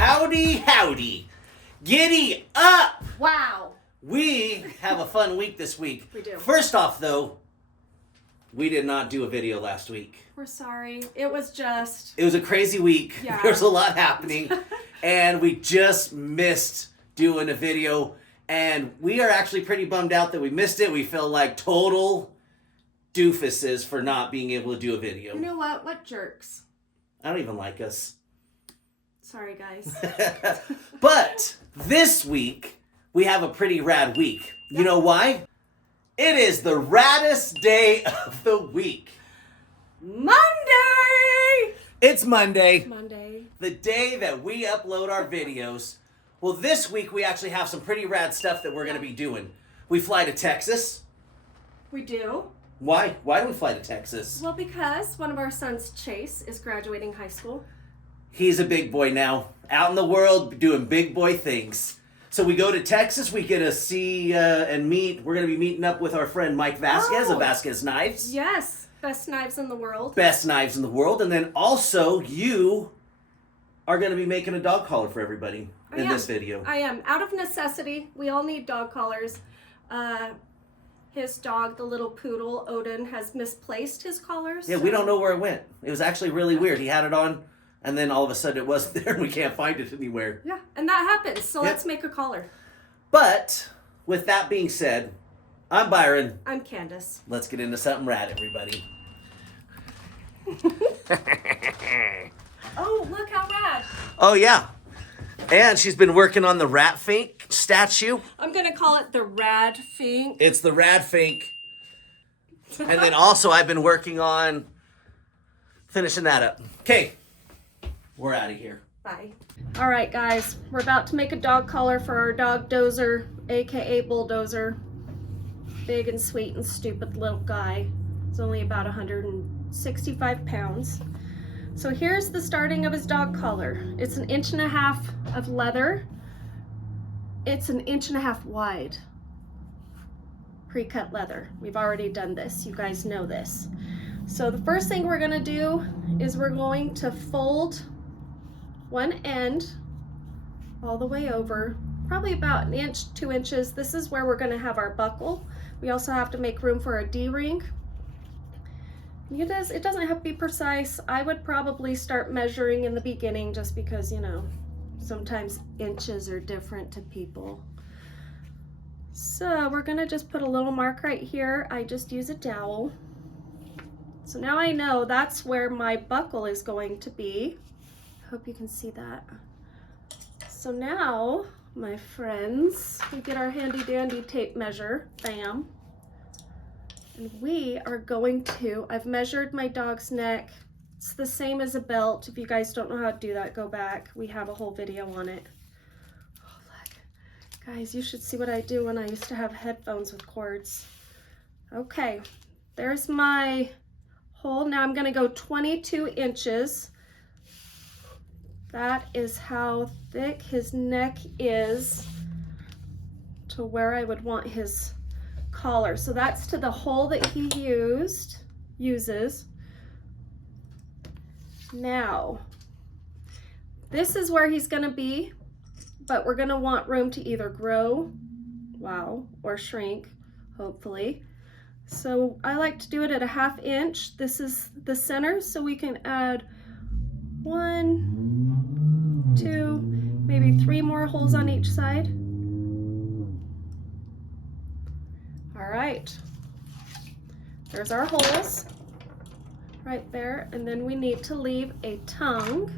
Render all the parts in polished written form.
Howdy, howdy. Giddy up! Wow. We have a fun week this week. We do. First off, though, we did not do a video last week. We're sorry. It was a crazy week. Yeah. There's a lot happening. And we just missed doing a video. And we are actually pretty bummed out that we missed it. We feel like total doofuses for not being able to do a video. You know what? What jerks. I don't even like us. Sorry, guys. But this week, we have a pretty rad week. You know why? It is the raddest day of the week. Monday! It's Monday. Monday. The day that we upload our videos. Well, this week, we actually have some pretty rad stuff that we're going to be doing. We fly to Texas. We do. Why? Why do we fly to Texas? Well, because one of our sons, Chase, is graduating high school. He's a big boy now, out in the world doing big boy things. So we go to Texas, we get to see and meet. We're going to be meeting up with our friend Mike Vasquez of Vasquez Knives. Yes, best knives in the world. Best knives in the world. And then also you are going to be making a dog collar for everybody in this video. I am. Out of necessity, we all need dog collars. His dog, the little poodle, Odin, has misplaced his collars. Yeah, we don't know where it went. It was actually really weird. He had it on. And then all of a sudden it wasn't there and we can't find it anywhere. Yeah, and that happens. So let's make a collar. But with that being said, I'm Byron. I'm Candace. Let's get into something rad, everybody. Oh, look how rad. Oh, yeah. And she's been working on the Rat Fink statue. I'm going to call it the Rad Fink. It's the Rad Fink. And then also I've been working on finishing that up. Okay. We're out of here. Bye. All right, guys. We're about to make a dog collar for our dog Dozer, aka Bulldozer. Big and sweet and stupid little guy. He's only about 165 pounds. So here's the starting of his dog collar. It's 1.5 inches of leather. It's 1.5 inches wide. Pre-cut leather. We've already done this. You guys know this. So the first thing we're going to do is we're going to fold one end all the way over, probably about 1 inch, 2 inches. This is where we're going to have our buckle. We also have to make room for a D-ring. It doesn't have to be precise. I would probably start measuring in the beginning just because, you know, sometimes inches are different to people. So we're going to just put a little mark right here. I just use a dowel. So now I know that's where my buckle is going to be. Hope you can see that. So now, my friends, we get our handy dandy tape measure, bam. And we are going to, I've measured my dog's neck. It's the same as a belt. If you guys don't know how to do that, go back. We have a whole video on it. Oh, look. Guys, you should see what I do when I used to have headphones with cords. Okay, there's my hole. Now I'm gonna go 22 inches. That is how thick his neck is to where I would want his collar. So that's to the hole that he uses. Now, this is where he's gonna be, but we're gonna want room to either grow, wow, or shrink, hopefully. So I like to do it at 1/2 inch. This is the center, so we can add 1, 2, maybe 3 more holes on each side. All right, there's our holes right there, and then we need to leave a tongue.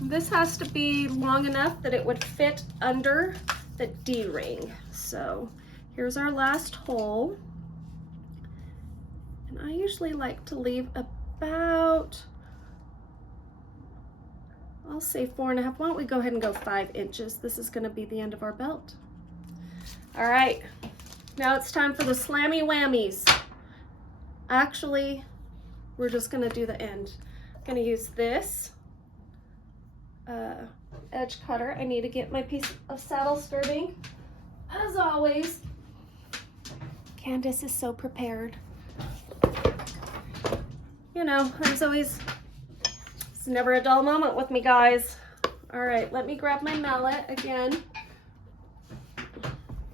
This has to be long enough that it would fit under the D-ring. So here's our last hole, and I usually like to leave about, I'll say 4.5. Why don't we go ahead and go 5 inches? This is going to be the end of our belt. All right, now it's time for the slammy whammies. Actually, we're just going to do the end. I'm going to use this edge cutter. I need to get my piece of saddle skirting. As always, Candace is so prepared. You know, it's never a dull moment with me, guys. All right, let me grab my mallet again.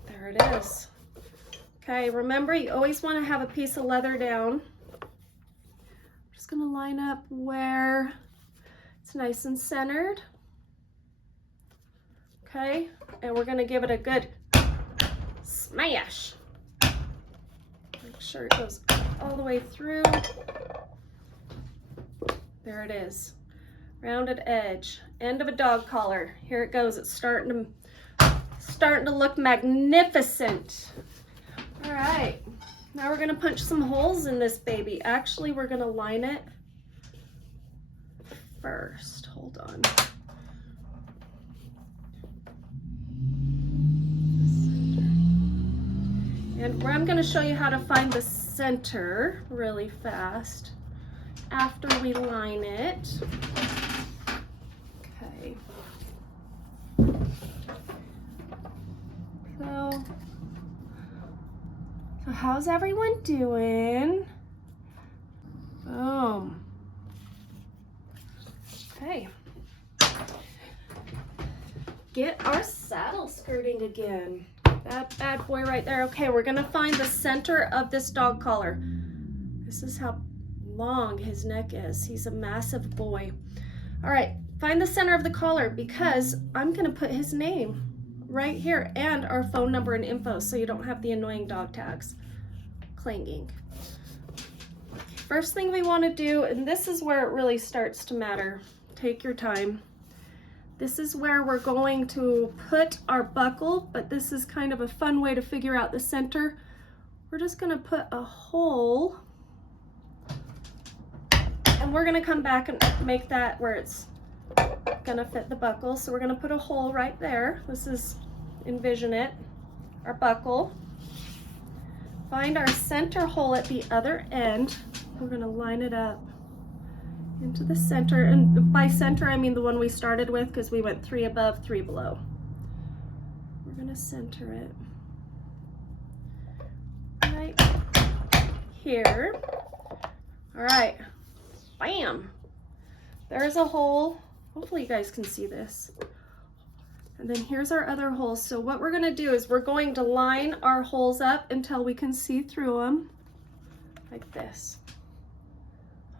There it is. Okay, remember you always want to have a piece of leather down. I'm just going to line up where it's nice and centered. Okay, and we're going to give it a good smash. Make sure it goes all the way through. There it is. Rounded edge, end of a dog collar. Here it goes. It's starting to look magnificent. All right, now we're gonna punch some holes in this baby. Actually, we're gonna line it first. Hold on. And I'm gonna show you how to find the center really fast after we line it. Okay. So how's everyone doing? Boom. Okay. Get our saddle skirting again. That bad boy right there. Okay, we're gonna find the center of this dog collar. This is how long his neck is. He's a massive boy. All right, find the center of the collar because I'm gonna put his name right here and our phone number and info so you don't have the annoying dog tags clanging. First thing we want to do, and this is where it really starts to matter, take your time. This is where we're going to put our buckle, but this is kind of a fun way to figure out the center. We're just going to put a hole, and we're going to come back and make that where it's going to fit the buckle. So we're going to put a hole right there. This is, envision it, our buckle. Find our center hole at the other end. We're going to line it up into the center, and by center I mean the one we started with because we went 3 above, 3 below. We're going to center it right here. All right, bam, there's a hole. Hopefully you guys can see this. And then here's our other holes. So what we're going to do is we're going to line our holes up until we can see through them like this.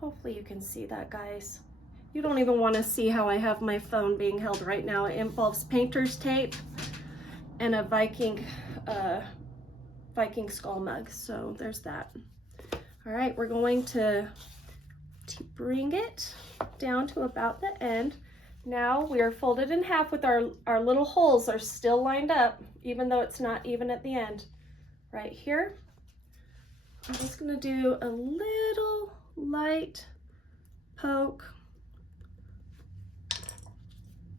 Hopefully you can see that, guys. You don't even want to see how I have my phone being held right now. It involves painter's tape and a Viking skull mug. So there's that. All right, we're going to bring it down to about the end. Now we are folded in half with our little holes are still lined up, even though it's not even at the end. Right here, I'm just going to do a little light poke.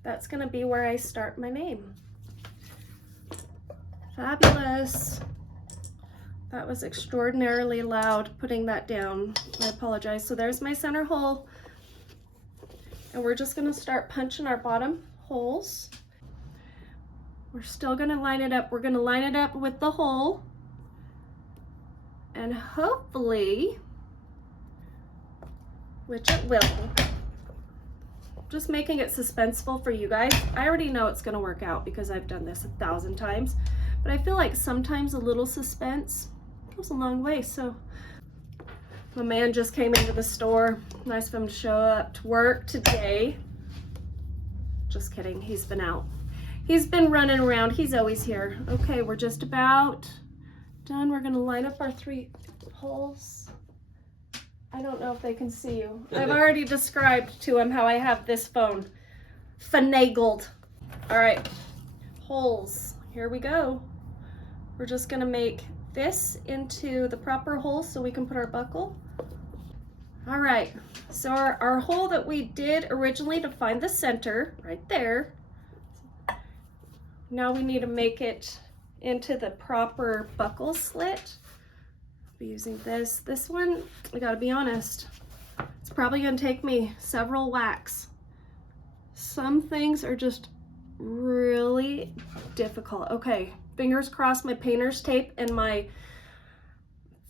That's going to be where I start my name. Fabulous. That was extraordinarily loud putting that down. I apologize. So there's my center hole. And we're just going to start punching our bottom holes. We're still going to line it up. We're going to line it up with the hole. And hopefully, which it will, just making it suspenseful for you guys. I already know it's going to work out because I've done this 1,000 times. But I feel like sometimes a little suspense goes a long way. So my man just came into the store. Nice of him to show up to work today. Just kidding, he's been out. He's been running around, he's always here. Okay, we're just about done. We're gonna line up our 3 holes. I don't know if they can see you. I've already described to him how I have this phone finagled. All right, holes, here we go. We're just gonna make this into the proper hole so we can put our buckle. All right, so our hole that we did originally to find the center, right there. Now we need to make it into the proper buckle slit. I'll be using this. This one, I gotta be honest, it's probably gonna take me several whacks. Some things are just really difficult. Okay, fingers crossed my painter's tape and my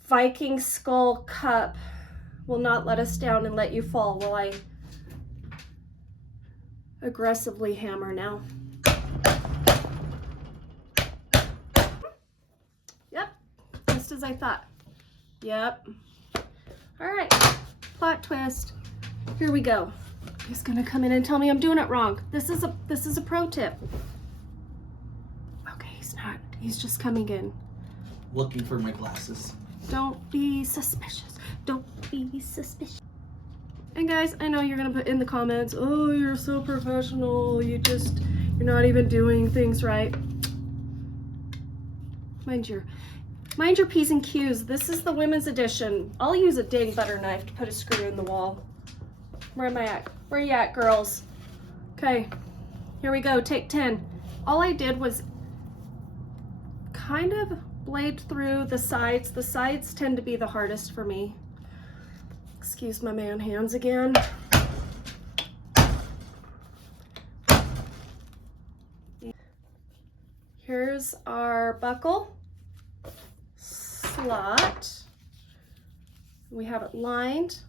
Viking skull cup will not let us down and let you fall while I aggressively hammer now. Yep, just as I thought. Yep. All right, plot twist. Here we go. He's gonna come in and tell me I'm doing it wrong. This is a pro tip. Okay, he's not. He's just coming in. Looking for my glasses. Don't be suspicious. Don't be suspicious. And guys, I know you're gonna put in the comments, oh, you're so professional. You're not even doing things right. Mind your P's and Q's. This is the women's edition. I'll use a dang butter knife to put a screw in the wall. Where am I at? Where you at, girls? Okay, here we go, take 10. All I did was kind of blade through the sides. The sides tend to be the hardest for me. Excuse my man hands again. Here's our buckle slot. We have it lined.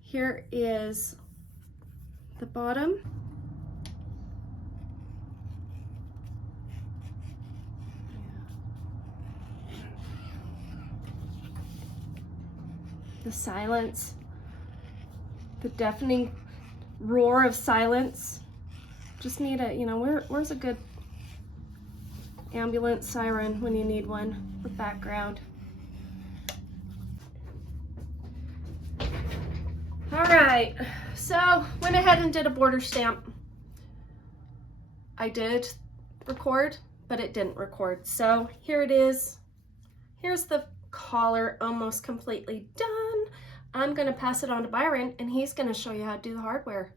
Here is the bottom. The silence, the deafening roar of silence. Just need a, you know, where's a good ambulance siren when you need one with background. All right, so went ahead and did a border stamp. I did record, but it didn't record. So here it is. Here's the collar almost completely done. I'm gonna pass it on to Byron and he's gonna show you how to do the hardware.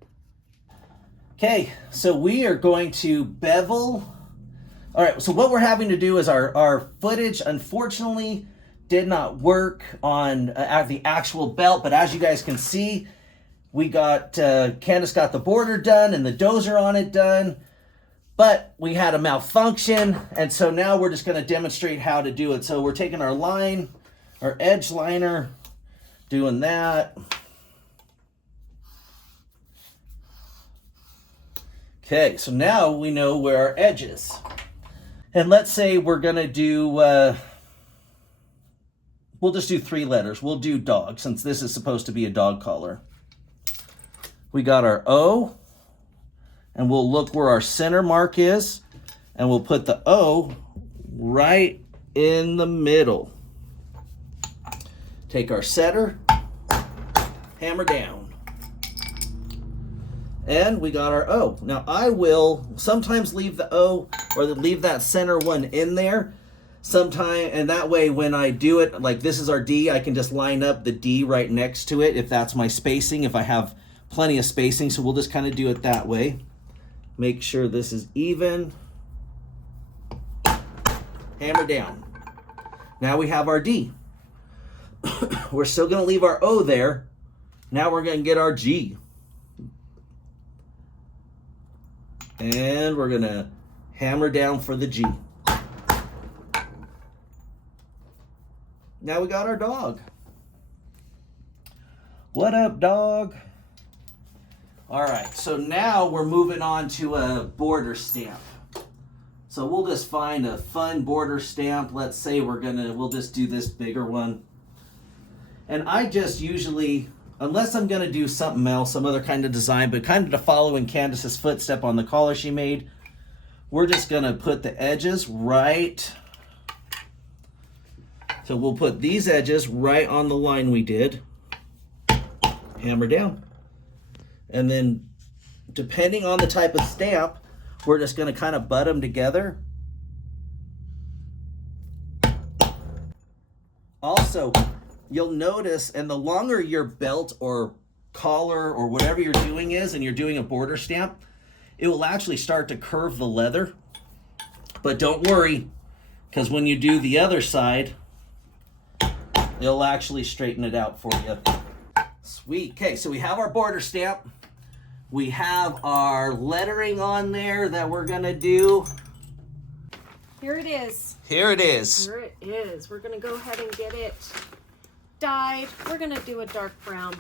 Okay, so we are going to bevel. All right, so what we're having to do is our footage unfortunately did not work on the actual belt, but as you guys can see, we got, Candace got the border done and the dozer on it done, but we had a malfunction, and so now we're just gonna demonstrate how to do it. So we're taking our line, our edge liner, doing that. Okay, so now we know where our edge is. And let's say we're gonna do, we'll just do 3 letters. We'll do dog, since this is supposed to be a dog collar. We got our O, and we'll look where our center mark is, and we'll put the O right in the middle. Take our setter, hammer down. And we got our O. Now I will sometimes leave the O or leave that center one in there sometime, and that way when I do it, like this is our D, I can just line up the D right next to it if that's my spacing, if I have plenty of spacing. So we'll just kind of do it that way. Make sure this is even. Hammer down. Now we have our D. We're still going to leave our O there. Now we're going to get our G. And we're going to hammer down for the G. Now we got our dog. What up, dog? All right, so now we're moving on to a border stamp. So we'll just find a fun border stamp. Let's say we'll just do this bigger one. And I just usually, unless I'm gonna do something else, some other kind of design, but kind of to follow in Candace's footstep on the collar she made, we're just gonna put the edges right. So we'll put these edges right on the line we did. Hammer down. And then depending on the type of stamp, we're just gonna kind of butt them together. Also, you'll notice, and the longer your belt or collar or whatever you're doing is, and you're doing a border stamp, it will actually start to curve the leather. But don't worry, because when you do the other side, it'll actually straighten it out for you. Sweet. Okay, so we have our border stamp. We have our lettering on there that we're gonna do. Here it is. Here it is. Here it is. We're gonna go ahead and get it dyed. We're gonna do a dark brown.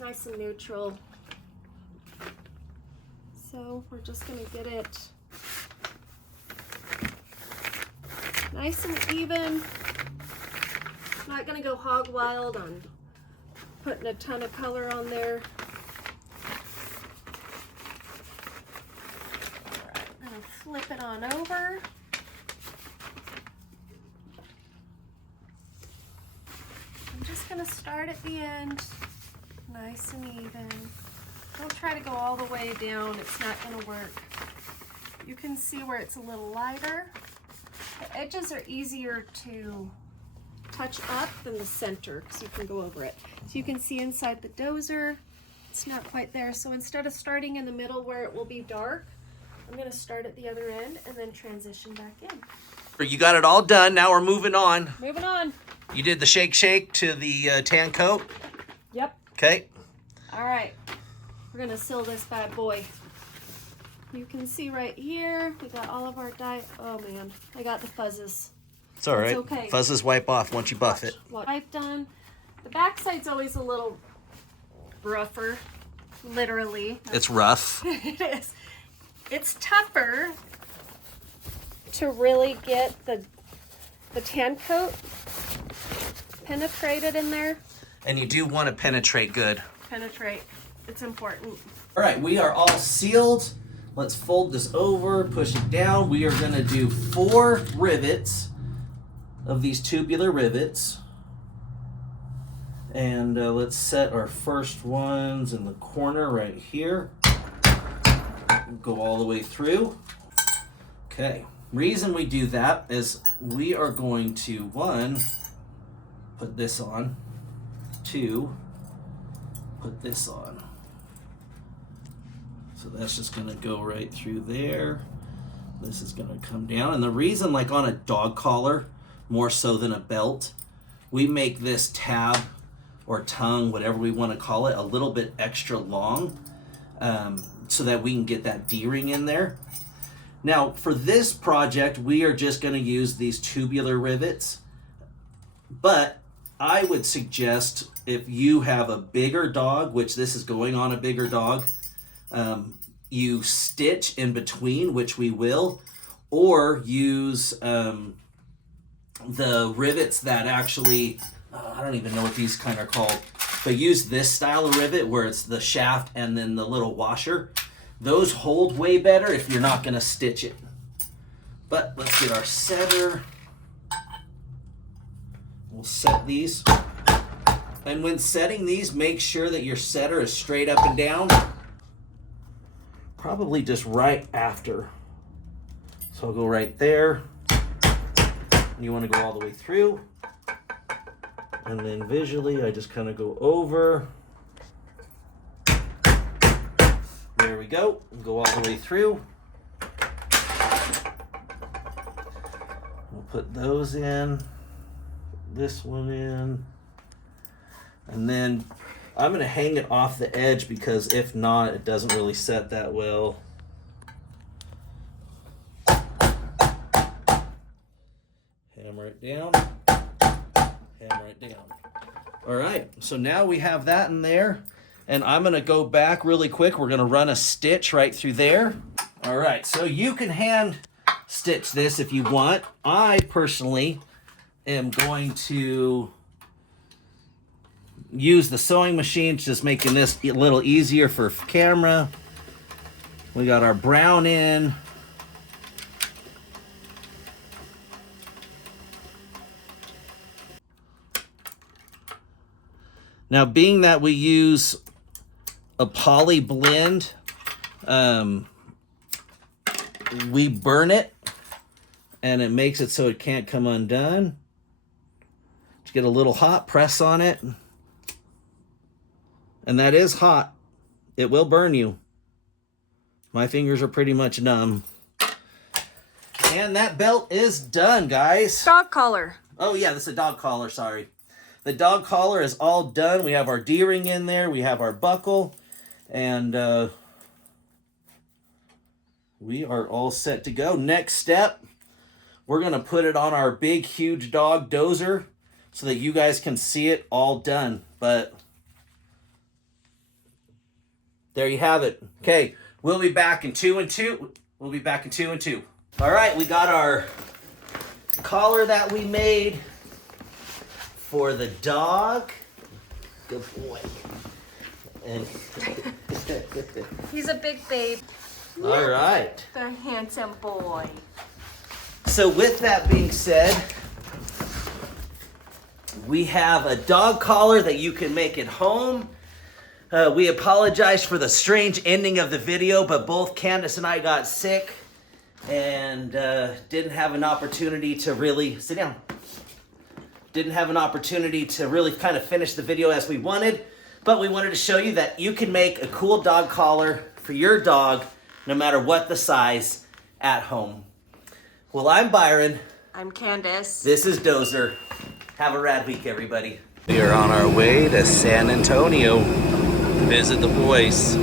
Nice and neutral. So we're just going to get it nice and even. Not going to go hog wild on putting a ton of color on there. Alright, I'm going to flip it on over. I'm just going to start at the end, nice and even. Don't try to go all the way down, it's not going to work. You can see where it's a little lighter. The edges are easier to touch up than the center because you can go over it. So you can see inside the dozer, it's not quite there. So instead of starting in the middle where it will be dark, I'm going to start at the other end and then transition back in. You got it all done. Now we're moving on. Moving on. You did the shake to the tan coat? Yep. Okay. All right. We're going to seal this bad boy. You can see right here, we got all of our dye. Oh man, I got the fuzzes. It's all right. It's okay. Fuzzes wipe off once you buff it. What I've done, the back side's always a little rougher, literally. It's rough. It is. It's tougher to really get the tan coat penetrated in there. And you do want to penetrate good. Penetrate. It's important. All right, we are all sealed. Let's fold this over, push it down. We are going to do 4 rivets of these tubular rivets. And let's set our first ones in the corner right here. Go all the way through. Okay, reason we do that is we are going to, 1, put this on, 2, put this on. So that's just gonna go right through there. This is gonna come down. And the reason, like on a dog collar, more so than a belt, we make this tab or tongue, whatever we wanna call it, a little bit extra long so that we can get that D-ring in there. Now for this project, we are just gonna use these tubular rivets, but I would suggest if you have a bigger dog, which this is going on a bigger dog, you stitch in between, which we will, or use the rivets that actually, I don't even know what these kind are called, but use this style of rivet where it's the shaft and then the little washer. Those hold way better if you're not going to stitch it. But let's get our setter. We'll set these. And when setting these, make sure that your setter is straight up and down. Probably just right after. So I'll go right there. You want to go all the way through. And then visually, I just kind of go over. There we go. Go all the way through. We'll put those in. This one in. And then I'm going to hang it off the edge because if not, it doesn't really set that well. Hammer it down. Hammer it down. All right, so now we have that in there. And I'm going to go back really quick. We're going to run a stitch right through there. All right, so you can hand stitch this if you want. I personally am going to use the sewing machine, just making this a little easier for camera. We got our brown in. Now, being that we use a poly blend, we burn it and it makes it so it can't come undone. Just get a little hot press on it. And that is hot. It will burn you. My fingers are pretty much numb. And that belt is done, guys. Dog collar. Oh yeah, this is a dog collar, sorry. The dog collar is all done. We have our D-ring in there. We have our buckle. And we are all set to go. Next step, we're going to put it on our big, huge dog dozer so that you guys can see it all done. But there you have it. Okay, We'll be back in 2 and 2. We'll be back in 2 and 2. All right, we got our collar that we made for the dog. Good boy. And He's a big babe. all right. The handsome boy. So with that being said, we have a dog collar that you can make at home. We apologize for the strange ending of the video, but both Candace and I got sick and didn't have an opportunity to really sit down. Didn't have an opportunity to really kind of finish the video as we wanted, but we wanted to show you that you can make a cool dog collar for your dog, no matter what the size, at home. Well, I'm Byron. I'm Candace. This is Dozer. Have a rad week, everybody. We are on our way to San Antonio to visit the boys.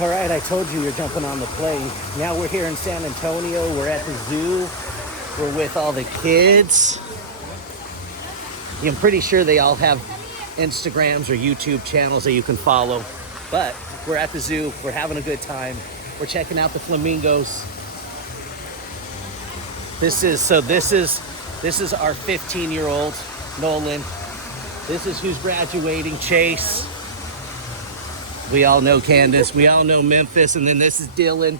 All right, I told you you're jumping on the plane. Now we're here in San Antonio. We're at the zoo. We're with all the kids. I'm pretty sure they all have Instagrams or YouTube channels that you can follow. But we're at the zoo. We're having a good time. We're checking out the flamingos. This is our 15-year-old Nolan. This is who's graduating, Chase. We all know Candace. We all know Memphis, and then this is Dylan.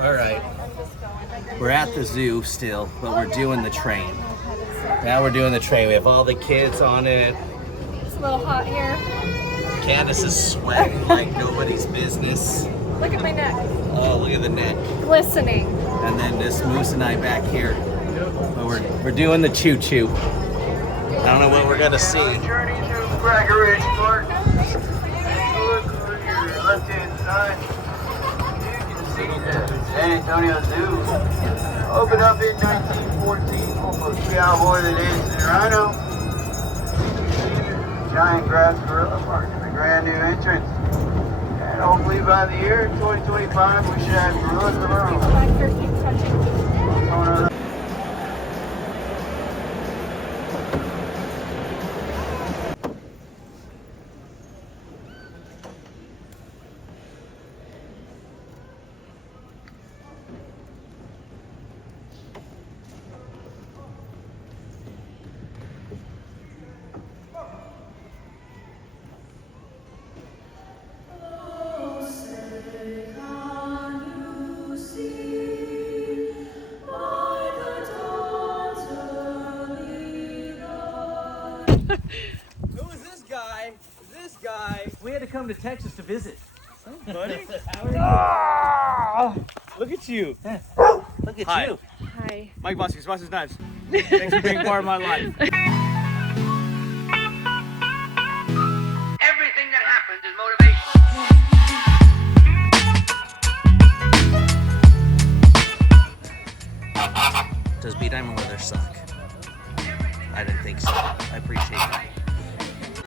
All right, we're at the zoo still, but we're doing the train. Now we're doing the train. We have all the kids on it. It's a little hot here. Candace is sweating like nobody's business. Look at my neck. Oh, look at the neck. Glistening. And then this Moose and I back here. But we're doing the choo-choo. I don't know what we're gonna see. Journey through Breckenridge Park. Look over your left-hand side. You can see the San Antonio Zoo. Opened up in 1914 for a cowboy that danced in rhino. Giant grass gorilla marking the brand new entrance. And hopefully by the year 2025 we should have gorillas of our own. Who is this guy? This guy. We had to come to Texas to visit. Buddy? How Look at you. Look at Hi. you. Hi. Mike Bossky's Knives. Thanks for being part of my life. Everything that happens is motivation. Does B Diamond Leather suck? I didn't think so. I appreciate that.